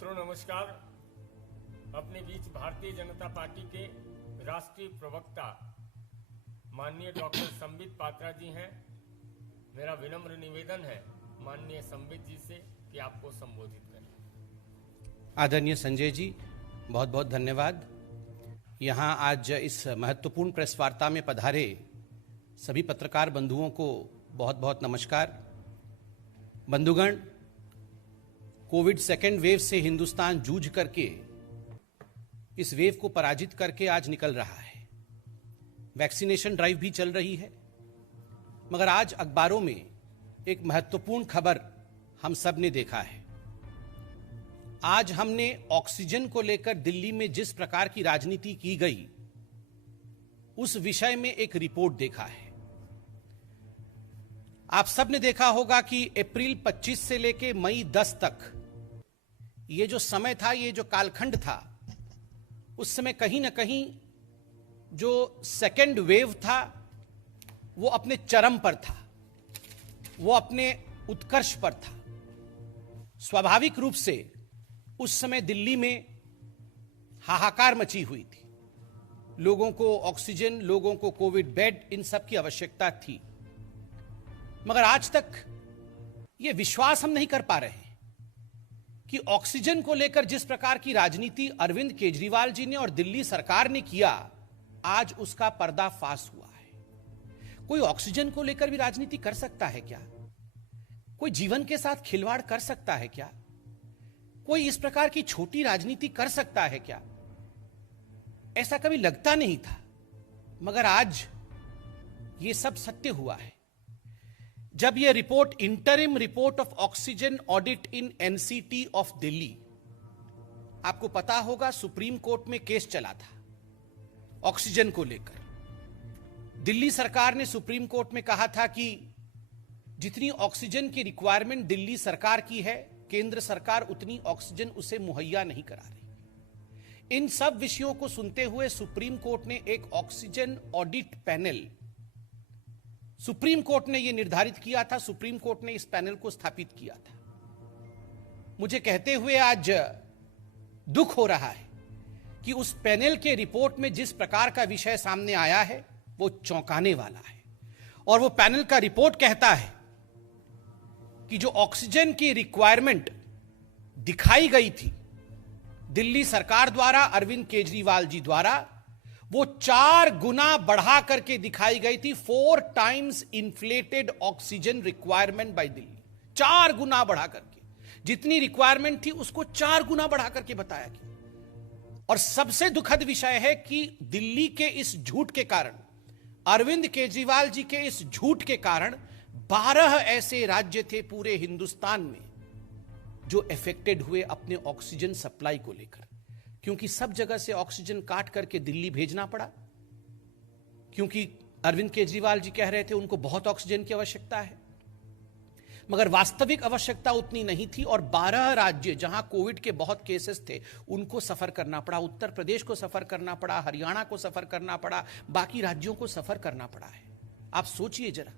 मित्रों नमस्कार। अपने बीच भारतीय जनता पार्टी के राष्ट्रीय प्रवक्ता माननीय डॉक्टर संबित पात्रा जी हैं। मेरा विनम्र निवेदन है माननीय संबित जी से कि आपको संबोधित करें। आदरणीय संजय जी, बहुत बहुत धन्यवाद। यहाँ आज इस महत्वपूर्ण प्रेस वार्ता में पधारे सभी पत्रकार बंधुओं को बहुत बहुत नमस्कार। बंधुगण, कोविड सेकेंड वेव से हिंदुस्तान जूझ करके इस वेव को पराजित करके आज निकल रहा है। वैक्सीनेशन ड्राइव भी चल रही है, मगर आज अखबारों में एक महत्वपूर्ण खबर हम सब ने देखा है। आज हमने ऑक्सीजन को लेकर दिल्ली में जिस प्रकार की राजनीति की गई, उस विषय में एक रिपोर्ट देखा है। आप सब ने देखा होगा कि अप्रैल 25 से लेकर मई 10 तक ये जो समय था, ये जो कालखंड था, उस समय कहीं ना कहीं जो सेकेंड वेव था वो अपने चरम पर था, वो अपने उत्कर्ष पर था। स्वाभाविक रूप से उस समय दिल्ली में हाहाकार मची हुई थी। लोगों को ऑक्सीजन, लोगों को कोविड बेड, इन सब की आवश्यकता थी। मगर आज तक ये विश्वास हम नहीं कर पा रहे हैं कि ऑक्सीजन को लेकर जिस प्रकार की राजनीति अरविंद केजरीवाल जी ने और दिल्ली सरकार ने किया, आज उसका पर्दाफाश हुआ है। कोई ऑक्सीजन को लेकर भी राजनीति कर सकता है क्या? कोई जीवन के साथ खिलवाड़ कर सकता है क्या? कोई इस प्रकार की छोटी राजनीति कर सकता है क्या? ऐसा कभी लगता नहीं था, मगर आज ये सब सत्य हुआ है। जब यह report, interim report of oxygen audit in NCT of Delhi, आपको पता होगा सुप्रीम कोर्ट में केस चला था ऑक्सीजन को लेकर। दिल्ली सरकार ने सुप्रीम कोर्ट में कहा था कि जितनी ऑक्सीजन की रिक्वायरमेंट दिल्ली सरकार की है, केंद्र सरकार उतनी ऑक्सीजन उसे मुहैया नहीं करा रही। इन सब विषयों को सुनते हुए सुप्रीम कोर्ट ने एक oxygen audit panel, supreme court ने यह निर्धारित किया था, सुप्रीम कोर्ट ने इस पैनल को स्थापित किया था। मुझे कहते हुए आज दुख हो रहा है कि उस पैनल के रिपोर्ट में जिस प्रकार का विषय सामने आया है वो चौंकाने वाला है। और वो पैनल का रिपोर्ट कहता है कि जो ऑक्सीजन की रिक्वायरमेंट दिखाई गई थी दिल्ली सरकार द्वारा, अरविंद केजरीवाल जी द्वारा, वो 4 गुना बढ़ा करके दिखाई गई थी। 4 times inflated oxygen requirement by Delhi. 4 गुना बढ़ा करके, जितनी रिक्वायरमेंट थी उसको 4 गुना बढ़ा करके बताया गया। और सबसे दुखद विषय है कि दिल्ली के इस झूठ के कारण, अरविंद केजरीवाल जी के इस झूठ के कारण 12 ऐसे राज्य थे पूरे हिंदुस्तान में जो अफेक्टेड हुए अपने ऑक्सीजन सप्लाई को लेकर, क्योंकि सब जगह से ऑक्सीजन काट करके दिल्ली भेजना पड़ा, क्योंकि अरविंद केजरीवाल जी कह रहे थे उनको बहुत ऑक्सीजन की आवश्यकता है, मगर वास्तविक आवश्यकता उतनी नहीं थी। और 12 राज्य जहां कोविड के बहुत केसेस थे उनको सफर करना पड़ा। उत्तर प्रदेश को सफर करना पड़ा, हरियाणा को सफर करना पड़ा, बाकी राज्यों को सफर करना पड़ा है। आप सोचिए जरा,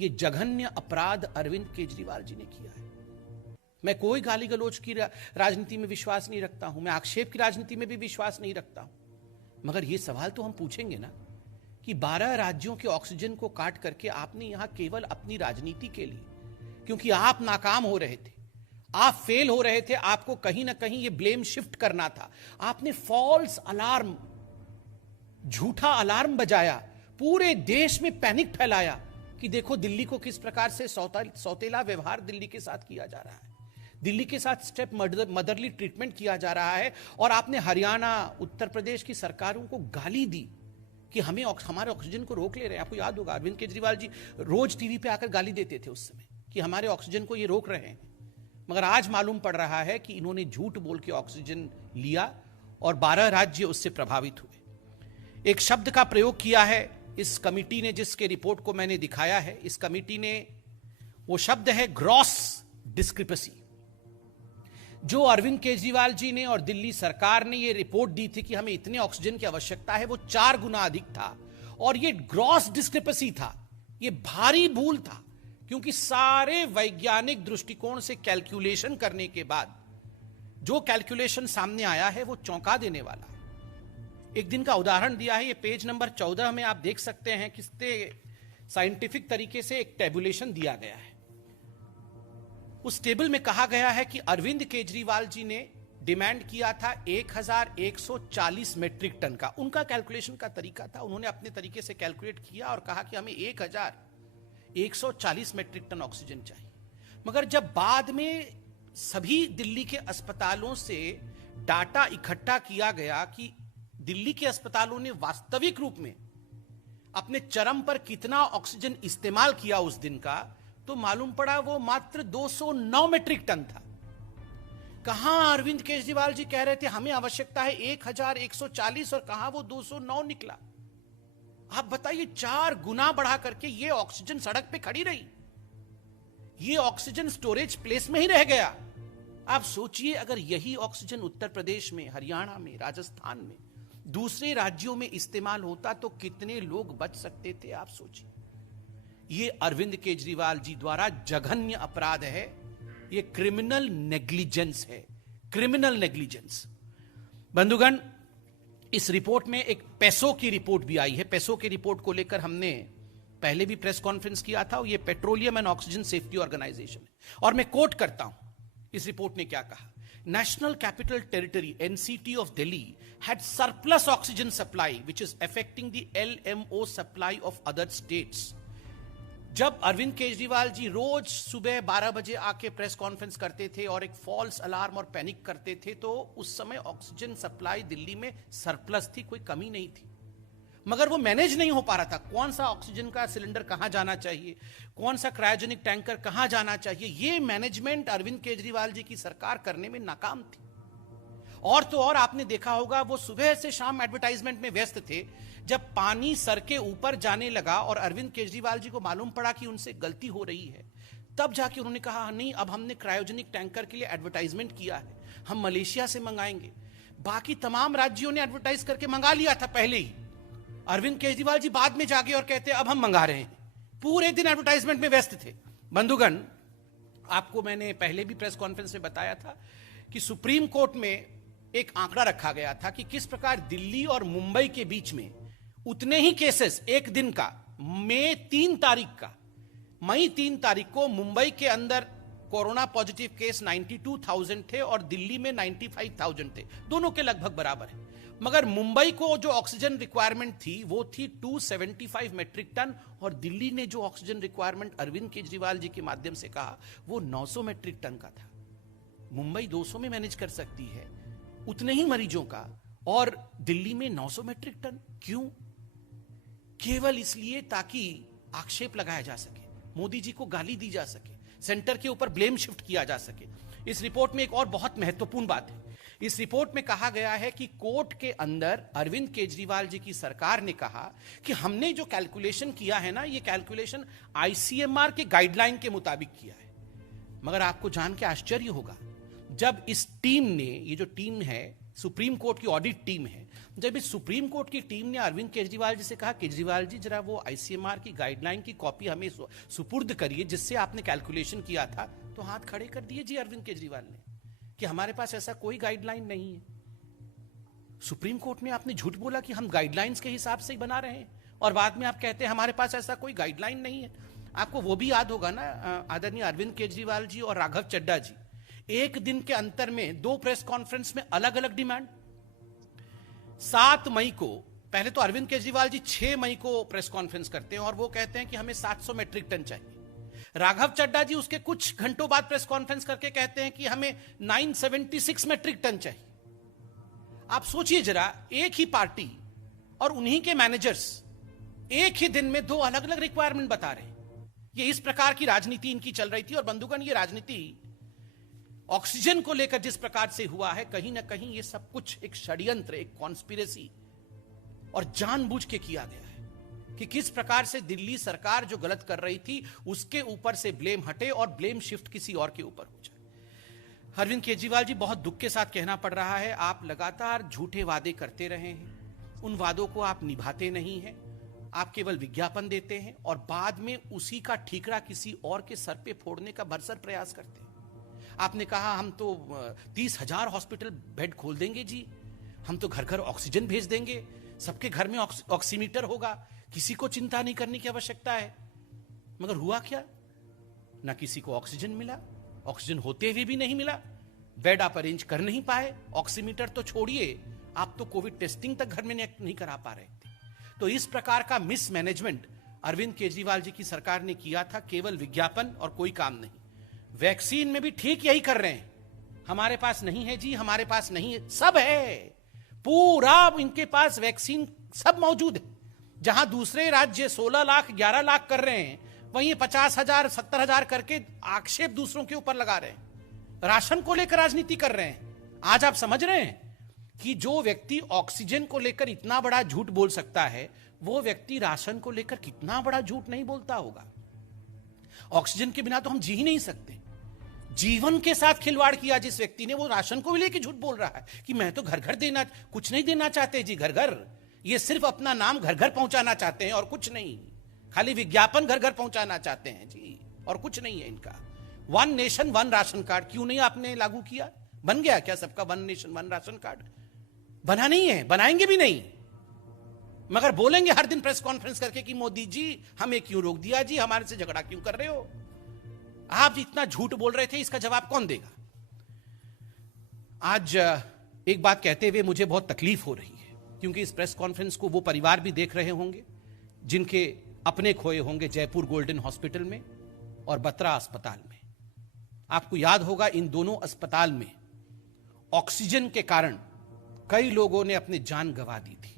ये जघन्य अपराध अरविंद केजरीवाल जी ने किया है। मैं कोई गाली गलौज की राजनीति में विश्वास नहीं रखता हूं, मैं आक्षेप की राजनीति में भी विश्वास नहीं रखता हूं, मगर यह सवाल तो हम पूछेंगे ना कि 12 राज्यों के ऑक्सीजन को काट करके आपने यहां केवल अपनी राजनीति के लिए, क्योंकि आप नाकाम हो रहे थे, आप फेल हो रहे थे, आपको कहीं ना कहीं यह ब्लेम शिफ्ट करना था, आपने फॉल्स अलार्म, झूठा अलार्म बजाया, पूरे देश में पैनिक फैलाया कि देखो दिल्ली को किस प्रकार से सौतेला व्यवहार दिल्ली के साथ किया जा रहा है, दिल्ली के साथ स्टेप मदरली ट्रीटमेंट किया जा रहा है। और आपने हरियाणा, उत्तर प्रदेश की सरकारों को गाली दी कि हमें हमारे ऑक्सीजन को रोक ले रहे हैं। आपको याद होगा अरविंद केजरीवाल जी रोज टीवी पे आकर गाली देते थे उस समय कि हमारे ऑक्सीजन को ये रोक रहे हैं। मगर आज मालूम पड़ रहा है कि इन्होंने झूठ बोल के ऑक्सीजन लिया और 12 राज्य उससे प्रभावित हुए। एक शब्द का प्रयोग किया है इस कमिटी ने, जिसके रिपोर्ट को मैंने दिखाया है, इस कमिटी ने, वो शब्द है ग्रॉस डिस्क्रिपेंसी। जो अरविंद केजरीवाल जी ने और दिल्ली सरकार ने ये रिपोर्ट दी थी कि हमें इतने ऑक्सीजन की आवश्यकता है, वो 4 गुना अधिक था। और ये ग्रॉस डिस्क्रिपेंसी था, ये भारी भूल था, क्योंकि सारे वैज्ञानिक दृष्टिकोण से कैलकुलेशन करने के बाद जो कैलकुलेशन सामने आया है वो चौंका देने वाला है। एक दिन का उदाहरण दिया है, ये पेज नंबर 14 में आप देख सकते हैं कितने साइंटिफिक तरीके से एक टेबुलेशन दिया गया है। उस टेबल में कहा गया है कि अरविंद केजरीवाल जी ने डिमांड किया था 1140 मेट्रिक टन का। उनका कैलकुलेशन का तरीका था, उन्होंने अपने तरीके से कैलकुलेट किया और कहा कि हमें 1140 मेट्रिक टन ऑक्सीजन चाहिए। मगर जब बाद में सभी दिल्ली के अस्पतालों से डाटा इकट्ठा किया गया कि दिल्ली के अस्पतालों ने वास्तविक रूप में अपने चरम पर कितना ऑक्सीजन इस्तेमाल किया उस दिन का, तो मालूम पड़ा वो मात्र 209 मेट्रिक टन था। कहां अरविंद केजरीवाल जी कह रहे थे हमें आवश्यकता है 1140 और कहां वो 209 निकला। आप बताइए, 4 गुना बढ़ा करके ये ऑक्सीजन सड़क पे खड़ी रही, ये ऑक्सीजन स्टोरेज प्लेस में ही रह गया। आप सोचिए अगर यही ऑक्सीजन उत्तर प्रदेश में, हरियाणा में, राजस्थान में, दूसरे राज्यों में इस्तेमाल होता तो कितने लोग बच सकते थे। आप सोचिए, ये अरविंद केजरीवाल जी द्वारा जघन्य अपराध है, ये क्रिमिनल नेग्लिजेंस है, क्रिमिनल नेग्लिजेंस। बंधुगण, इस रिपोर्ट में एक पेसो की रिपोर्ट भी आई है। पेसो की रिपोर्ट को लेकर हमने पहले भी प्रेस कॉन्फ्रेंस किया था। ये petroleum and oxygen safety organisation है और मैं कोट करता हूं इस रिपोर्ट ने क्या कहा। National Capital Territory NCT of Delhi had surplus oxygen supply which is affecting the LMO supply of other states. जब अरविंद केजरीवाल जी रोज सुबह 12 बजे आके प्रेस कॉन्फ्रेंस करते थे और एक फॉल्स अलार्म और पैनिक करते थे, तो उस समय ऑक्सीजन सप्लाई दिल्ली में सरप्लस थी, कोई कमी नहीं थी। मगर वो मैनेज नहीं हो पा रहा था, कौन सा ऑक्सीजन का सिलेंडर कहां जाना चाहिए, कौन सा क्रायोजेनिक टैंकर कहां जाना चाहिए, ये मैनेजमेंट अरविंद केजरीवाल जी की सरकार करने में नाकाम थी। और तो और आपने देखा होगा वो सुबह से शाम एडवर्टाइजमेंट में व्यस्त थे। जब पानी सर के ऊपर जाने लगा और अरविंद केजरीवाल जी को मालूम पड़ा कि उनसे गलती हो रही है, तब जाके उन्होंने कहा नहीं, अब हमने क्रायोजेनिक टैंकर के लिए एडवर्टाइजमेंट किया है, हम मलेशिया से मंगाएंगे। बाकी तमाम राज्यों ने एडवर्टाइज करके मंगा लिया था पहले ही। अरविंद केजरीवाल जी बाद में जाके और कहते अब हम मंगा रहे हैं, पूरे दिन एडवर्टाइजमेंट में व्यस्त थे। बंधुगण, आपको मैंने पहले भी प्रेस कॉन्फ्रेंस में बताया था कि सुप्रीम कोर्ट में एक आंकड़ा रखा गया था कि किस प्रकार दिल्ली और मुंबई के बीच में उतने ही केसेस एक दिन का, मई 3 तारीख को मुंबई के अंदर कोरोना पॉजिटिव केस 92,000 थे और दिल्ली में 95,000 थे, दोनों के लगभग बराबर है। मगर मुंबई को जो ऑक्सीजन रिक्वायरमेंट थी वो थी 275 मेट्रिक टन और दिल्ली ने जो ऑक्सीजन रिक्वायरमेंट अरविंद केजरीवाल जी के माध्यम से कहा वो 900 मेट्रिक टन का था। मुंबई 200 में मैनेज कर सकती है उतने ही मरीजों का, और दिल्ली में 900 मेट्रिक टन क्यों? केवल इसलिए ताकि आक्षेप लगाया जा सके, मोदी जी को गाली दी जा सके, सेंटर के ऊपर ब्लेम शिफ्ट किया जा सके। इस रिपोर्ट में एक और बहुत महत्वपूर्ण बात है। इस रिपोर्ट में कहा गया है कि कोर्ट के अंदर अरविंद केजरीवाल जी की सरकार ने कहा कि हमने जो कैलकुलेशन किया है ना, ये कैलकुलेशन आईसीएमआर के गाइडलाइन के मुताबिक किया है। मगर आपको जान के आश्चर्य होगा, जब इस टीम ने, ये जो टीम है सुप्रीम कोर्ट की ऑडिट टीम है, जब इस सुप्रीम कोर्ट की टीम ने अरविंद केजरीवाल जी से कहा केजरीवाल जी जरा वो आईसीएमआर की गाइडलाइन की कॉपी हमें सुपुर्द करिए जिससे आपने कैलकुलेशन किया था, तो हाथ खड़े कर दिए जी अरविंद केजरीवाल ने कि हमारे पास ऐसा कोई गाइडलाइन नहीं है। सुप्रीम कोर्ट में आपने झूठ बोला कि हम गाइडलाइंस के हिसाब से ही बना रहे हैं और बाद में आप कहते हैं हमारे पास ऐसा कोई गाइडलाइन नहीं है। आपको वो भी याद होगा ना, आदरणीय अरविंद केजरीवाल जी और राघव चड्ढा जी एक दिन के अंतर में 2 प्रेस कॉन्फ्रेंस में अलग अलग डिमांड। 7 मई को, पहले तो अरविंद केजरीवाल जी 6 मई को प्रेस कॉन्फ्रेंस करते हैं और वो कहते हैं कि हमें 700 मेट्रिक टन चाहिए। राघव चड्ढा जी उसके कुछ घंटों बाद प्रेस कॉन्फ्रेंस करके कहते हैं कि हमें 976 मेट्रिक टन चाहिए। आप सोचिए जरा, एक ही पार्टी और उन्हीं के मैनेजर्स एक ही दिन में 2 अलग अलग रिक्वायरमेंट बता रहे हैं। ये इस प्रकार की राजनीति इनकी चल रही थी। और बंधुगण, ये राजनीति ऑक्सीजन को लेकर जिस प्रकार से हुआ है, कहीं ना कहीं ये सब कुछ एक षड्यंत्र, एक कॉन्स्पिरेसी और जानबूझ के किया गया है कि किस प्रकार से दिल्ली सरकार जो गलत कर रही थी उसके ऊपर से ब्लेम हटे और ब्लेम शिफ्ट किसी और के ऊपर हो जाए। अरविंद केजरीवाल जी, बहुत दुख के साथ कहना पड़ रहा है, आप लगातार झूठे वादे करते रहे हैं, उन वादों को आप निभाते नहीं हैं, आप केवल विज्ञापन देते हैं और बाद में उसी का ठीकरा किसी और के सर पे फोड़ने का भरसक प्रयास करते हैं। आपने कहा हम तो 30,000 हॉस्पिटल बेड खोल देंगे जी, हम तो घर घर ऑक्सीजन भेज देंगे, सबके घर में ऑक्सीमीटर होगा, किसी को चिंता नहीं करने की आवश्यकता है। मगर हुआ क्या? ना किसी को ऑक्सीजन मिला, ऑक्सीजन होते हुए भी नहीं मिला, बेड आप अरेंज कर नहीं पाए, ऑक्सीमीटर तो छोड़िए, आप तो कोविड टेस्टिंग तक घर में नहीं करा पा रहे थे। तो इस प्रकार का मिसमैनेजमेंट अरविंद केजरीवाल जी की सरकार ने किया था, केवल विज्ञापन और कोई काम नहीं। वैक्सीन में भी ठीक यही कर रहे हैं, हमारे पास नहीं है जी, हमारे पास नहीं है, सब है, पूरा इनके पास वैक्सीन सब मौजूद है। जहां दूसरे राज्य 16 लाख 11 लाख कर रहे हैं, वहीं 50,000 70,000 करके आक्षेप दूसरों के ऊपर लगा रहे हैं, राशन को लेकर राजनीति कर रहे हैं। आज आप समझ रहे हैं कि जो व्यक्ति ऑक्सीजन को लेकर इतना बड़ा झूठ बोल सकता है, वो व्यक्ति राशन को लेकर कितना बड़ा झूठ नहीं बोलता होगा। ऑक्सीजन के बिना तो हम जी ही नहीं सकते। जीवन के साथ खिलवाड़ किया जिस व्यक्ति ने, वो राशन को भी लेकर झूठ बोल रहा है कि मैं तो घर घर देना, कुछ नहीं देना चाहते जी घर घर, ये सिर्फ अपना नाम घर घर पहुंचाना चाहते हैं और कुछ नहीं, खाली विज्ञापन घर घर पहुंचाना चाहते हैं जी, और कुछ नहीं है इनका। One nation one ration card क्यों नहीं आपने लागू किया? बन गया क्या सबका one nation one ration card? बना नहीं है, बनाएंगे भी नहीं, मगर बोलेंगे हर दिन प्रेस कॉन्फ्रेंस करके कि मोदी जी हमें क्यों रोक दिया जी, हमारे से झगड़ा क्यों कर रहे हो? आप इतना झूठ बोल रहे थे, इसका जवाब कौन देगा? आज एक बात कहते हुए मुझे बहुत तकलीफ हो रही है, क्योंकि इस प्रेस कॉन्फ्रेंस को वो परिवार भी देख रहे होंगे जिनके अपने खोए होंगे जयपुर गोल्डन हॉस्पिटल में और बत्रा अस्पताल में। आपको याद होगा इन दोनों अस्पताल में ऑक्सीजन के कारण कई लोगों ने अपनी जान गंवा दी थी,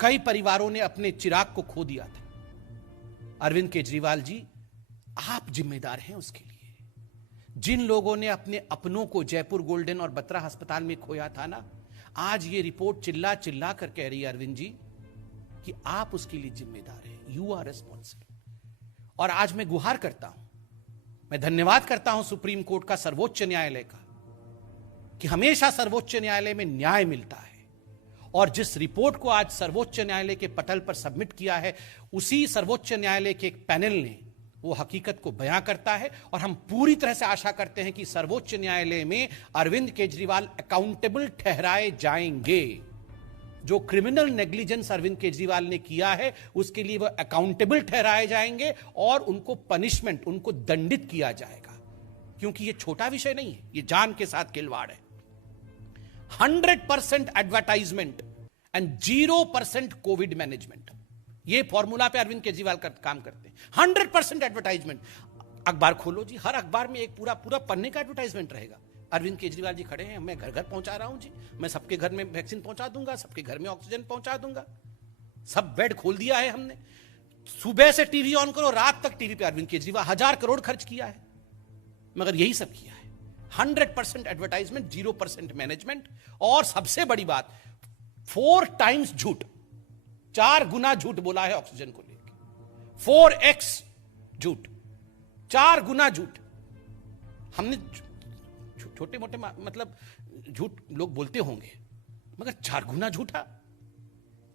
कई परिवारों ने अपने चिराग को खो दिया था। अरविंद केजरीवाल जी, आप जिम्मेदार हैं उसके लिए। जिन लोगों ने अपने अपनों को जयपुर गोल्डन और बत्रा अस्पताल में खोया था ना, आज ये रिपोर्ट चिल्ला चिल्ला कर कह रही है अरविंद जी कि आप उसके लिए जिम्मेदार हैं, यू आर रिस्पॉन्सिबल। और आज मैं गुहार करता हूं, मैं धन्यवाद करता हूं सुप्रीम कोर्ट का, सर्वोच्च न्यायालय का, कि हमेशा सर्वोच्च न्यायालय में न्याय मिलता है। और जिस रिपोर्ट को आज सर्वोच्च न्यायालय के पटल पर सबमिट किया है, उसी सर्वोच्च न्यायालय के एक पैनल ने वो हकीकत को बयां करता है। और हम पूरी तरह से आशा करते हैं कि सर्वोच्च न्यायालय में अरविंद केजरीवाल अकाउंटेबल ठहराए जाएंगे। जो क्रिमिनल नेग्लिजेंस अरविंद केजरीवाल ने किया है, उसके लिए वह अकाउंटेबल ठहराए जाएंगे और उनको पनिशमेंट, उनको दंडित किया जाएगा, क्योंकि यह छोटा विषय नहीं है, यह जान के साथ खिलवाड़ है। 100% एडवर्टाइजमेंट एंड 0% कोविड मैनेजमेंट, ये फॉर्मूला पे अरविंद केजरीवाल काम करते हैं। 100% एडवर्टाइजमेंट। अखबार खोलो जी, हर अखबार में एक पूरा पन्ने का एडवर्टाइजमेंट रहेगा। अरविंद केजरीवाल जी खड़े हैं, मैं घर घर पहुंचा रहा हूं जी, मैं सबके घर में वैक्सीन पहुंचा दूंगा, सबके घर में ऑक्सीजन पहुंचा दूंगा, सब बेड खोल दिया है हमने। सुबह से टीवी ऑन करो, रात तक टीवी पे अरविंद केजरीवाल 1000 करोड़ खर्च किया है, मगर यही सब किया है। 100% एडवर्टाइजमेंट, 0% मैनेजमेंट। और सबसे बड़ी बात, 4 टाइम्स झूठ, 4 गुना झूठ बोला है ऑक्सीजन को लेकर, 4x झूठ, 4 गुना झूठ। हमने छोटे मोटे मतलब झूठ लोग बोलते होंगे, मगर 4 गुना झूठा,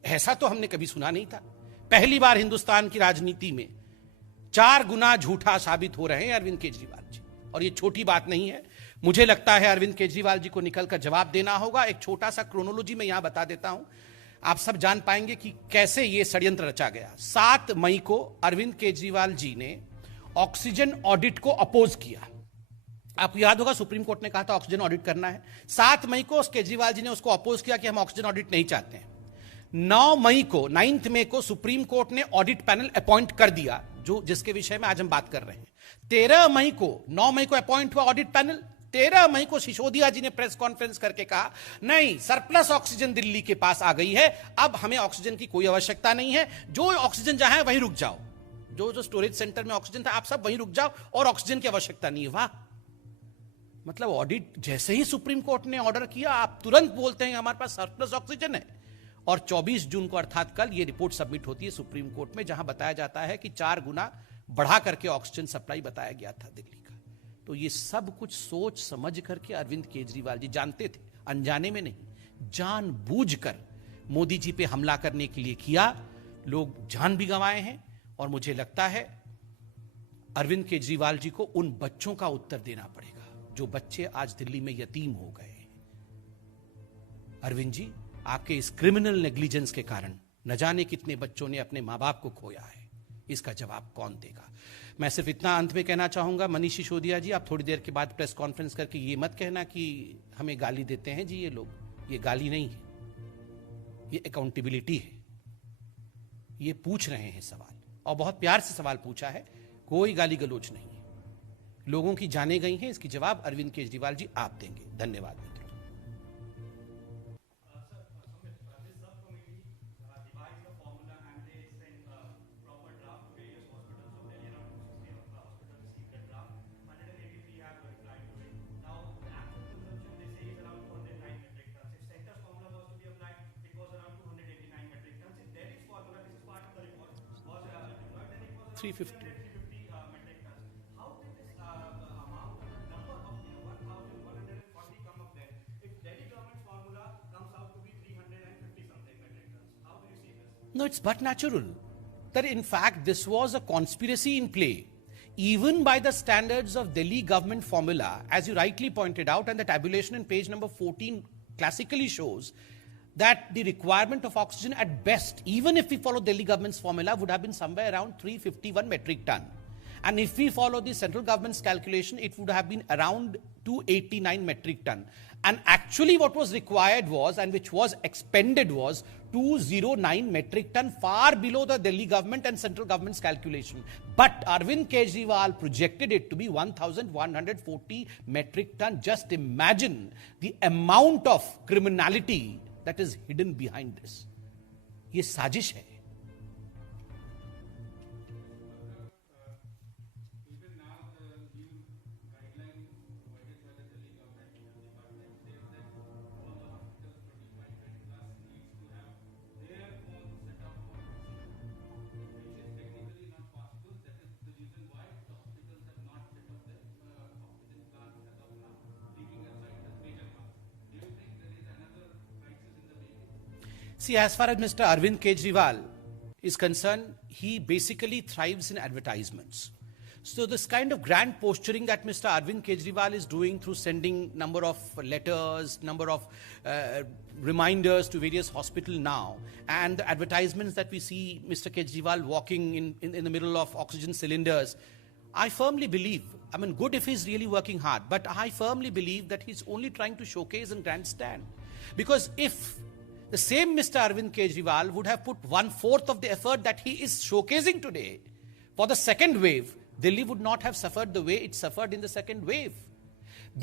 ऐसा तो हमने कभी सुना नहीं था। पहली बार हिंदुस्तान की राजनीति में 4 गुना झूठा साबित हो रहे हैं अरविंद केजरीवाल जी। और ये छोटी बात नहीं है। मुझे लगता है अरविंद केजरीवाल जी को निकलकर जवाब देना होगा। एक छोटा सा क्रोनोलॉजी मैं यहां बता देता हूं, आप सब जान पाएंगे कि कैसे यह षड्यंत्र रचा गया। 7 मई को अरविंद केजरीवाल जी ने ऑक्सीजन ऑडिट को अपोज किया। आपको याद होगा सुप्रीम कोर्ट ने कहा था ऑक्सीजन ऑडिट करना है। 7 मई को केजरीवाल जी ने उसको अपोज किया कि हम ऑक्सीजन ऑडिट नहीं चाहते हैं। 9 मई को सुप्रीम कोर्ट ने ऑडिट पैनल अपॉइंट कर दिया, जो जिसके विषय में आज हम बात कर रहे हैं। 9 मई को अपॉइंट हुआ ऑडिट पैनल। 13 मई को सिसोदिया जी ने प्रेस कॉन्फ्रेंस करके कहा नहीं, सरप्लस ऑक्सीजन दिल्ली के पास आ गई है, अब हमें ऑक्सीजन की कोई आवश्यकता नहीं है, जो ऑक्सीजन जहां है वहीं रुक जाओ, जो स्टोरेज सेंटर में ऑक्सीजन था आप सब वहीं रुक जाओ और ऑक्सीजन की आवश्यकता नहीं है। वाह, मतलब ऑडिट जैसे ही सुप्रीम कोर्ट ने ऑर्डर किया, आप तुरंत बोलते हैं हमारे पास सरप्लस ऑक्सीजन है। और 24 जून को अर्थात कल ये रिपोर्ट सबमिट होती है सुप्रीम कोर्ट में, जहां बताया जाता है कि 4 गुना बढ़ा करके ऑक्सीजन सप्लाई बताया गया था दिल्ली का। तो ये सब कुछ सोच समझ करके अरविंद केजरीवाल जी जानते थे, अनजाने में नहीं, जानबूझकर मोदी जी पे हमला करने के लिए किया। लोग जान भी गंवाए हैं। और मुझे लगता है अरविंद केजरीवाल जी को उन बच्चों का उत्तर देना पड़ेगा जो बच्चे आज दिल्ली में यतीम हो गए। अरविंद जी, आपके इस क्रिमिनल नेग्लिजेंस के कारण न जाने कितने बच्चों ने अपने मां बाप को खोया है। इसका जवाब कौन देगा? मैं सिर्फ इतना अंत में कहना चाहूंगा, मनीष सिसोदिया जी, आप थोड़ी देर के बाद प्रेस कॉन्फ्रेंस करके ये मत कहना कि हमें गाली देते हैं जी ये लोग। ये गाली नहीं है, ये अकाउंटेबिलिटी है। ये पूछ रहे हैं सवाल, और बहुत प्यार से सवाल पूछा है, कोई गाली गलोच नहीं है। लोगों की जाने गई हैं, इसकी जवाब अरविंद केजरीवाल जी आप देंगे। धन्यवाद मित्रों। Three 50. No, it's but natural that in fact this was a conspiracy in play, even by the standards of Delhi government formula, as you rightly pointed out, and the tabulation in page number 14 classically shows that the requirement of oxygen at best, even if we follow Delhi government's formula, would have been somewhere around 351 metric ton. And if we follow the central government's calculation, it would have been around 289 metric ton. And actually what was required was, and which was expended was, 209 metric ton, far below the Delhi government and central government's calculation. But Arvind Kejriwal projected it to be 1,140 metric ton. Just imagine the amount of criminality that is hidden behind this. ये साजिश है। See, as far as Mr. Arvind Kejriwal is concerned, he basically thrives in advertisements. So this kind of grand posturing that Mr. Arvind Kejriwal is doing through sending number of letters, number of reminders to various hospitals now, and the advertisements that we see Mr. Kejriwal walking in the middle of oxygen cylinders, I firmly believe, I mean, good if he's really working hard, but I firmly believe that he's only trying to showcase and grandstand. Because if the same Mr. Arvind Kejriwal would have put 1/4 of the effort that he is showcasing today for the second wave, Delhi would not have suffered the way it suffered in the second wave.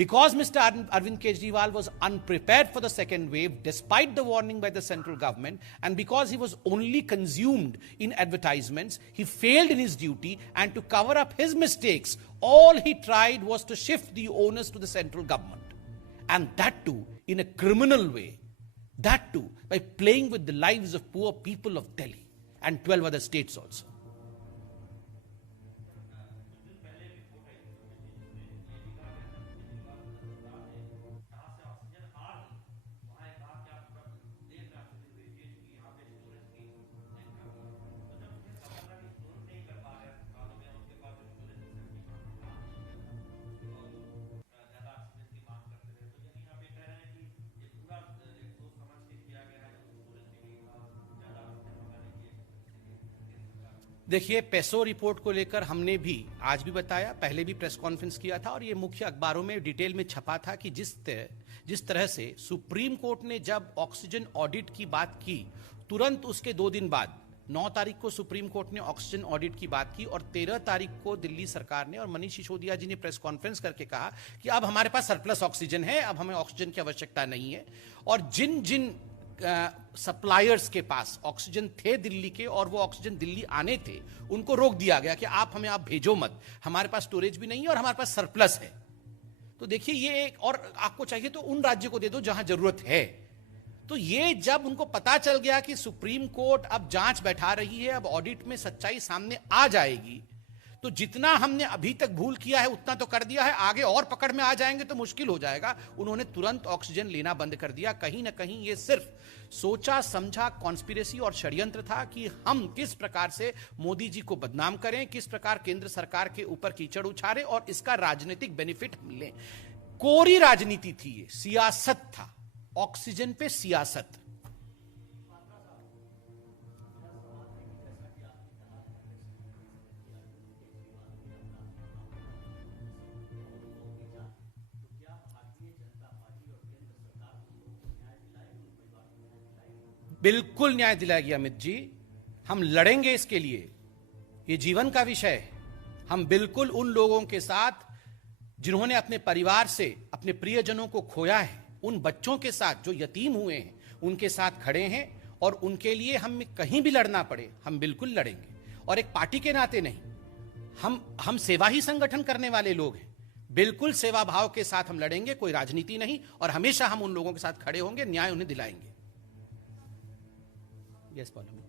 Because Mr. Arvind Kejriwal was unprepared for the second wave, despite the warning by the central government, and because he was only consumed in advertisements, he failed in his duty, and to cover up his mistakes, all he tried was to shift the onus to the central government. And that too in a criminal way. That too by playing with the lives of poor people of Delhi and 12 other states also. देखिए, peso report को लेकर हमने भी आज भी बताया, पहले भी प्रेस कॉन्फ्रेंस किया था, और ये मुख्य अखबारों में डिटेल में छपा था कि जिस तरह से सुप्रीम कोर्ट ने जब ऑक्सीजन ऑडिट की बात की, तुरंत उसके 2 दिन बाद 9 तारीख को सुप्रीम कोर्ट ने ऑक्सीजन ऑडिट की बात की, और 13 तारीख को दिल्ली सरकार ने और मनीष सिसोदिया जी ने प्रेस कॉन्फ्रेंस करके कहा कि अब हमारे पास सरप्लस ऑक्सीजन है, अब हमें ऑक्सीजन की आवश्यकता नहीं है। और जिन जिन सप्लायर्स के पास ऑक्सीजन थे दिल्ली के, और वो ऑक्सीजन दिल्ली आने थे, उनको रोक दिया गया कि आप भेजो मत, हमारे पास स्टोरेज भी नहीं है और हमारे पास सरप्लस है। तो देखिए, ये एक, और आपको चाहिए तो उन राज्यों को दे दो जहां जरूरत है। तो ये जब उनको पता चल गया कि सुप्रीम कोर्ट अब जांच बैठा रही है, अब ऑडिट में सच्चाई सामने आ जाएगी, तो जितना हमने अभी तक भूल किया है उतना तो कर दिया है, आगे और पकड़ में आ जाएंगे तो मुश्किल हो जाएगा। उन्होंने तुरंत ऑक्सीजन लेना बंद कर दिया। कहीं ना कहीं ये सिर्फ सोचा समझा कॉन्स्पिरेसी और षड्यंत्र था कि हम किस प्रकार से मोदी जी को बदनाम करें, किस प्रकार केंद्र सरकार के ऊपर कीचड़ उछालें और इसका राजनीतिक बेनिफिट मिले। कोरी राजनीति थी, ये सियासत था, ऑक्सीजन पे सियासत। बिल्कुल न्याय दिलाएगी अमित जी, हम लड़ेंगे इसके लिए, ये जीवन का विषय है। हम बिल्कुल उन लोगों के साथ जिन्होंने अपने परिवार से अपने प्रियजनों को खोया है, उन बच्चों के साथ जो यतीम हुए हैं, उनके साथ खड़े हैं, और उनके लिए हम कहीं भी लड़ना पड़े हम बिल्कुल लड़ेंगे। और एक पार्टी के नाते नहीं, हम सेवा ही संगठन करने वाले लोग हैं, बिल्कुल सेवा भाव के साथ हम लड़ेंगे, कोई राजनीति नहीं, और हमेशा हम उन लोगों के साथ खड़े होंगे, न्याय उन्हें दिलाएंगे। Yes parliament.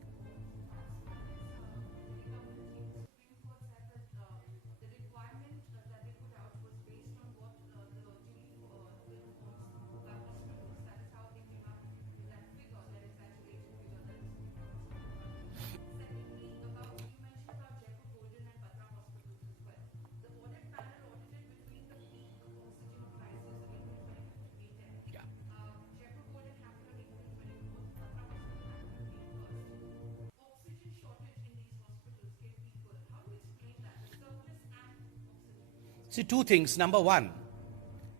See, two things. Number one,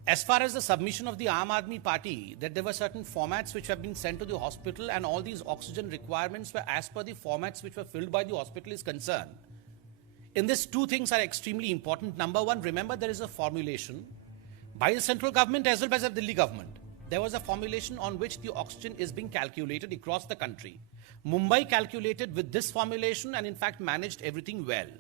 as far as the submission of the Aam Aadmi Party, that there were certain formats which have been sent to the hospital, and all these oxygen requirements were as per the formats which were filled by the hospital is concerned. In this, two things are extremely important. Number one, remember there is a formulation by the central government as well as the Delhi government. There was a formulation on which the oxygen is being calculated across the country. Mumbai calculated with this formulation and in fact managed everything well.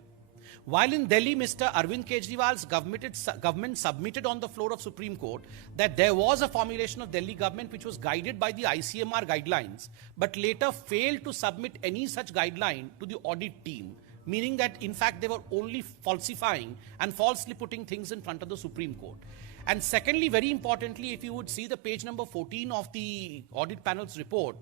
While in Delhi, Mr. Arvind Kejriwal's government submitted on the floor of Supreme Court that there was a formulation of Delhi government which was guided by the ICMR guidelines, but later failed to submit any such guideline to the audit team, meaning that in fact they were only falsifying and falsely putting things in front of the Supreme Court. And secondly, very importantly, if you would see the page number 14 of the audit panel's report,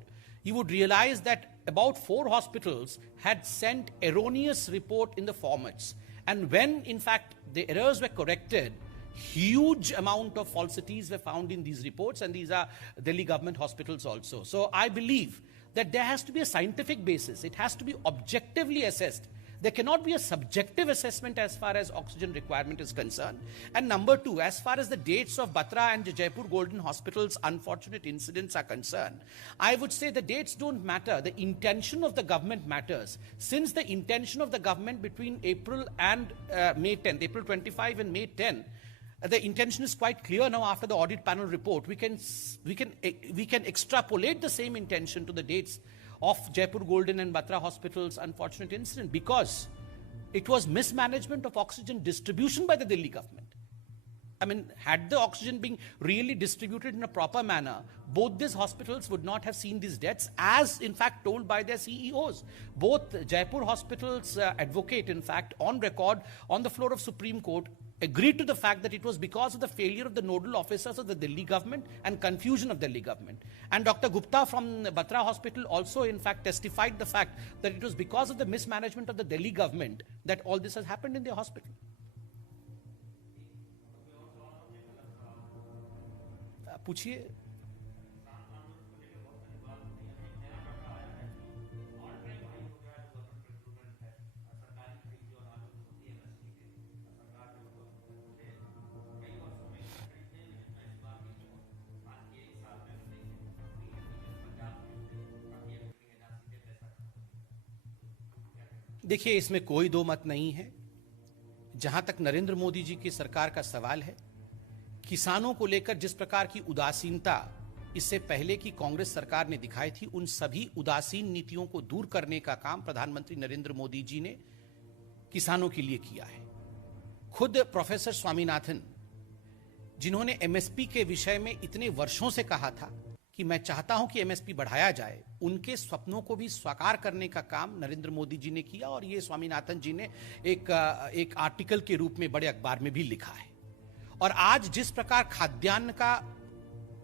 you would realize that about 4 hospitals had sent erroneous report in the formats. And when, in fact, the errors were corrected, huge amount of falsities were found in these reports, and these are Delhi government hospitals also. So I believe that there has to be a scientific basis. It has to be objectively assessed. There cannot be a subjective assessment as far as oxygen requirement is concerned. And number 2, as far as the dates of Batra and Jaipur Golden Hospital's unfortunate incidents are concerned, I would say the dates don't matter. The intention of the government matters. Since the intention of the government between April and May 10th, April 25 and May 10, the intention is quite clear now after the audit panel report. We can extrapolate the same intention to the dates of Jaipur Golden and Batra Hospital's unfortunate incident, because it was mismanagement of oxygen distribution by the Delhi government. I mean, had the oxygen been really distributed in a proper manner, both these hospitals would not have seen these deaths, as in fact told by their CEOs. Both Jaipur Hospital's advocate, in fact, on record on the floor of Supreme Court, agreed to the fact that it was because of the failure of the nodal officers of the Delhi government and confusion of Delhi government. And Dr. Gupta from Batra Hospital also in fact testified the fact that it was because of the mismanagement of the Delhi government that all this has happened in their hospital. पूछिए। देखिए, इसमें कोई दो मत नहीं है। जहां तक नरेंद्र मोदी जी की सरकार का सवाल है, किसानों को लेकर जिस प्रकार की उदासीनता इससे पहले की कांग्रेस सरकार ने दिखाई थी, उन सभी उदासीन नीतियों को दूर करने का काम प्रधानमंत्री नरेंद्र मोदी जी ने किसानों के लिए किया है। खुद प्रोफेसर स्वामीनाथन, जिन्होंने एमएसपी के विषय में इतने वर्षों से कहा था कि मैं चाहता हूं कि एमएसपी बढ़ाया जाए, उनके स्वप्नों को भी साकार करने का काम नरेंद्र मोदी जी ने किया। और ये स्वामीनाथन जी ने एक आर्टिकल के रूप में बड़े अखबार में भी लिखा है। और आज जिस प्रकार खाद्यान्न का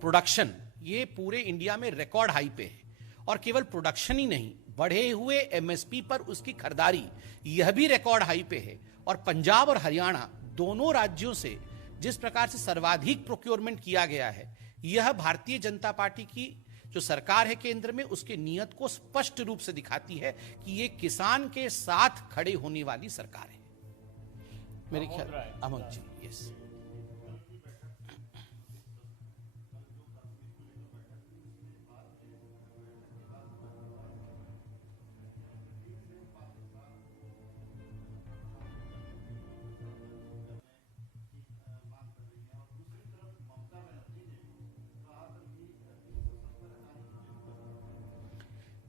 प्रोडक्शन ये पूरे इंडिया में रिकॉर्ड हाई पे है, और केवल प्रोडक्शन ही नहीं, बढ़े हुए एमएसपी पर उसकी खरीदारी यह भी रिकॉर्ड हाई पे है। और पंजाब और हरियाणा दोनों राज्यों से जिस प्रकार से सर्वाधिक प्रोक्योरमेंट किया गया है, यह भारतीय जनता पार्टी की जो सरकार है केंद्र में, उसके नियत को स्पष्ट रूप से दिखाती है कि ये किसान के साथ खड़े होने वाली सरकार है। मेरे ख्याल अमोद जी, यस।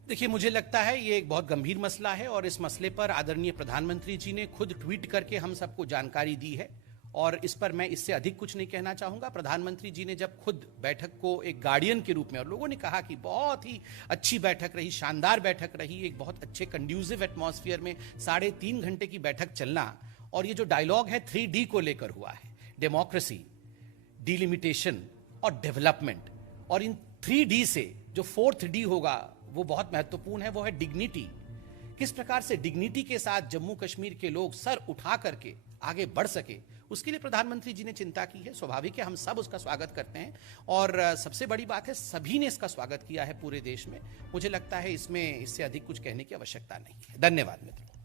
देखिए, मुझे लगता है ये एक बहुत गंभीर मसला है और इस मसले पर आदरणीय प्रधानमंत्री जी ने खुद ट्वीट करके हम सबको जानकारी दी है और इस पर मैं इससे अधिक कुछ नहीं कहना चाहूंगा। प्रधानमंत्री जी ने जब खुद बैठक को एक गार्डियन के रूप में, और लोगों ने कहा कि बहुत ही अच्छी बैठक रही, शानदार बैठक रही, एक बहुत अच्छे कंड्यूसिव एटमॉस्फेयर में 3.5 घंटे की बैठक चलना, और ये जो डायलॉग है 3D को लेकर हुआ है, डेमोक्रेसी, डिलिमिटेशन और डेवलपमेंट, और इन 3D से जो 4th D होगा वो बहुत महत्वपूर्ण है, वो है डिग्निटी। किस प्रकार से डिग्निटी के साथ जम्मू कश्मीर के लोग सर उठा करके आगे बढ़ सके, उसके लिए प्रधानमंत्री जी ने चिंता की है। स्वाभाविक है, हम सब उसका स्वागत करते हैं और सबसे बड़ी बात है सभी ने इसका स्वागत किया है पूरे देश में। मुझे लगता है इसमें इससे अधिक कुछ कहने की आवश्यकता नहीं है। धन्यवाद मित्रों।